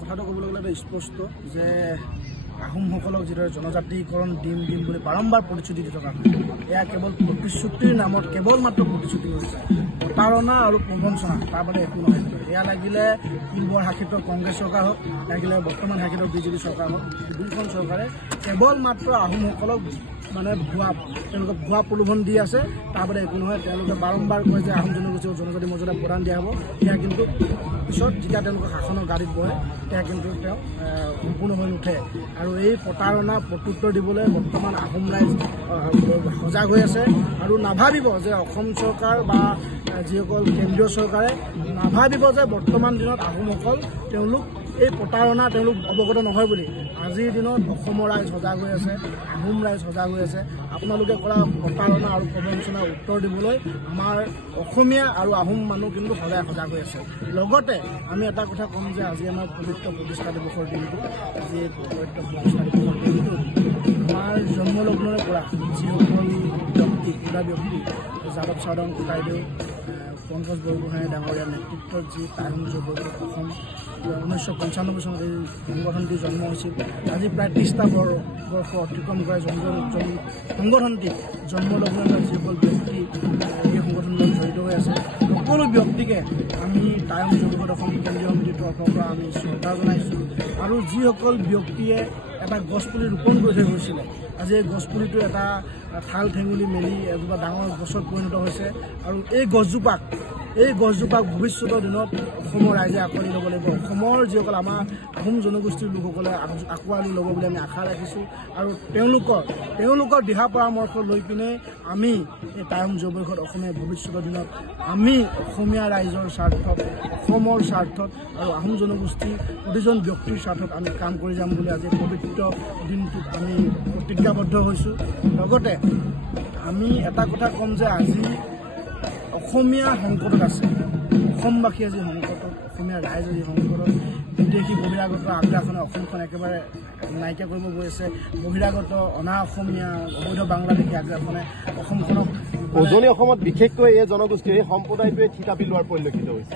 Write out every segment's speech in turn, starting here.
কথাটো ক'বলৈ গ'লে স্পষ্ট যে আহোমসকলক যিদৰে জনজাতিকৰণ দিম দিম বুলি বাৰম্বাৰ প্ৰতিশ্ৰুতি দি থকা এয়া কেৱল প্ৰতিশ্ৰুতিৰ নামত কেৱল মাত্ৰ প্ৰতিশ্ৰুতি হৈছে প্ৰতাৰণা আৰু প্ৰবঞ্চনা তাৰ বাদে একো নহয়। এয়া লাগিলে পূৰ্বৰ শাসিত কংগ্ৰেছ চৰকাৰ হওক লাগিলে বৰ্তমান শাসিত বিজেপি চৰকাৰ হওক দুয়োখন চৰকাৰে কেৱল মাত্ৰ আহোমসকলক মানে তেওঁলোকক ভুৱা প্ৰলোভন দি আছে তাৰ বাদে একো নহয়। তেওঁলোকে বাৰম্বাৰ কয় যে আহোম জনগোষ্ঠীক জনজাতি মৰ্যাদা প্ৰদান দিয়া হ'ব, সেয়া কিন্তু পিছত যেতিয়া তেওঁলোকৰ শাসনৰ গাড়ীত বহে সেয়া কিন্তু তেওঁ সম্পূৰ্ণ হৈ নুঠে। আৰু এই প্ৰতাৰণা প্ৰত্যুত্তৰ দিবলৈ বৰ্তমান আহোম ৰাইজ সজাগ হৈ আছে আৰু নাভাবিব যে অসম চৰকাৰ বা যিসকল কেন্দ্ৰীয় চৰকাৰে নাভাবিব যে বৰ্তমান দিনত আহোমসকল তেওঁলোক এই প্ৰতাৰণা তেওঁলোক অৱগত নহয় বুলি। আজিৰ দিনত অসমৰ ৰাইজ সজাগ হৈ আছে, আহোম ৰাইজ সজাগ হৈ আছে। আপোনালোকে কৰা প্ৰতাৰণা আৰু প্ৰবঞ্চনাৰ উত্তৰ দিবলৈ আমাৰ অসমীয়া আৰু আহোম মানুহ কিন্তু সদায় সজাগ হৈ আছে। লগতে আমি এটা কথা ক'ম যে আজি আমাৰ পবিত্ৰ প্ৰতিষ্ঠা দিৱসৰ দিনটো, আজি পবিত্ৰ প্ৰতিষ্ঠা দিৱসৰ দিনটো আমাৰ জন্মলগ্নৰে পৰা যিসকল ব্যক্তি ক্ৰীড়া ব্যক্তি যাদৱ চাওদাং ককাইদেউ পংকজ বৰগোহাঁই ডাঙৰীয়াৰ নেতৃত্বত যি টাইম জগত অসম 1995 চনত এই সংগঠনটি জন্ম হৈছিল। আজি প্ৰায় 30টা বৰ্ষ অতিক্ৰম কৰা সংগঠনটি জন্মলগ্নৰ যিসকল ব্যক্তি এই সংগঠনৰ লগত জড়িত হৈ আছে সকলো ব্যক্তিকে আমি টাইম জগত অসম কেন্দ্ৰীয় সমিতিৰ তৰফৰ পৰা আমি শ্ৰদ্ধা জনাইছোঁ। আৰু যিসকল ব্যক্তিয়ে এটা গছপুলি ৰোপণ কৰি থৈ গৈছিলে আজি এই গছপুলিটো এটা ঠাল ঠেঙুলি মেলি এজোপা ডাঙৰ গছত পৰিণত হৈছে। আৰু এই গছজোপাক ভৱিষ্যতৰ দিনত অসমৰ ৰাইজে আঁকোৱালি ল'ব লাগিব। অসমৰ যিসকল আমাৰ আহোম জনগোষ্ঠীৰ লোকসকলে আঁকোৱালি ল'ব বুলি আমি আশা ৰাখিছোঁ। আৰু তেওঁলোকৰ দিহা পৰামৰ্শ লৈ পিনে আমি এই টাইম জৈৱিকত অসমীয়া ভৱিষ্যতৰ দিনত আমি অসমীয়া ৰাইজৰ স্বাৰ্থত অসমৰ স্বাৰ্থত আৰু আহোম জনগোষ্ঠীৰ প্ৰতিজন ব্যক্তিৰ স্বাৰ্থত আমি কাম কৰি যাম বুলি আজি পবিত্ৰ দিনটোত আমি প্ৰতিজ্ঞাবদ্ধ হৈছোঁ। লগতে আমি এটা কথা ক'ম যে আজি অসমীয়া সংকটত আছে, অসমবাসী আজি সংকটত, অসমীয়া ৰাইজ আজি সংকটত। বিদেশী বহিৰাগত আগ্ৰাসনে অসমখন একেবাৰে নাইকিয়া কৰিব গৈ আছে। বহিৰাগত অনা অসমীয়া অবৈধ বাংলাদেশী আগ্ৰাসনে অসমখনক উজনি অসমত বিশেষকৈ এই জনগোষ্ঠী এই সম্প্ৰদায়টোৱে থিতাপি লোৱাৰ পৰিলক্ষিত হৈছে।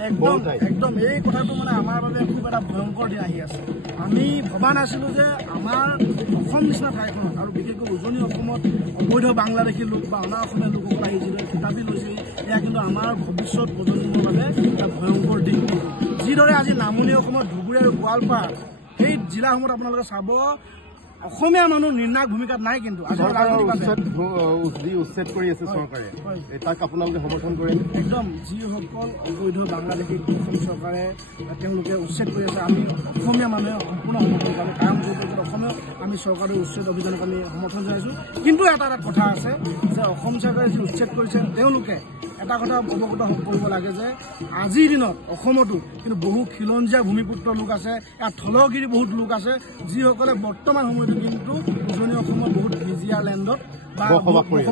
একদম এই কথাটো মানে আমাৰ বাবে খুব এটা ভয়ংকৰ দিন আহি আছে। আমি ভবা নাছিলোঁ যে আমাৰ অসম নিচিনা ঠাইখনত আৰু বিশেষকৈ উজনি অসমত অবৈধ বাংলাদেশী লোক বা অনা অসমীয়া লোকসকল আহি যিদৰে থিতাপি লৈছে এয়া কিন্তু আমাৰ ভৱিষ্যত প্ৰজন্মৰ বাবে এটা ভয়ংকৰ দিন। যিদৰে আজি নামনি অসমত ধুবুৰী আৰু গোৱালপাৰা সেই জিলাসমূহত আপোনালোকে চাব অসমীয়া মানুহ নিৰ্ণায়ক ভূমিকাত নাই। কিন্তু উচ্ছেদ কৰি আছে চৰকাৰে, তাক আপোনালোকে সমৰ্থন কৰে? একদম যিসকল অবৈধ বাংলাদেশী অসম চৰকাৰে তেওঁলোকে উচ্ছেদ কৰি আছে আমি অসমীয়া মানুহে সম্পূৰ্ণ সমৰ্থন কৰোঁ। কাৰণ অসমীয়া আমি চৰকাৰৰ উচ্ছেদ অভিযানক আমি সমৰ্থন জনাইছোঁ। কিন্তু এটা কথা আছে যে অসম চৰকাৰে যি উচ্ছেদ কৰিছে তেওঁলোকে এটা কথা অৱগত কৰিব লাগে যে আজিৰ দিনত অসমতো কিন্তু বহু খিলঞ্জীয়া ভূমিপুত্ৰ লোক আছে, ইয়াত থলগিৰি বহুত লোক আছে যিসকলে বৰ্তমান সময়তো কিন্তু উজনি অসমৰ বহুত ভিজিয়া লেণ্ডত বসবাস কৰি আছে।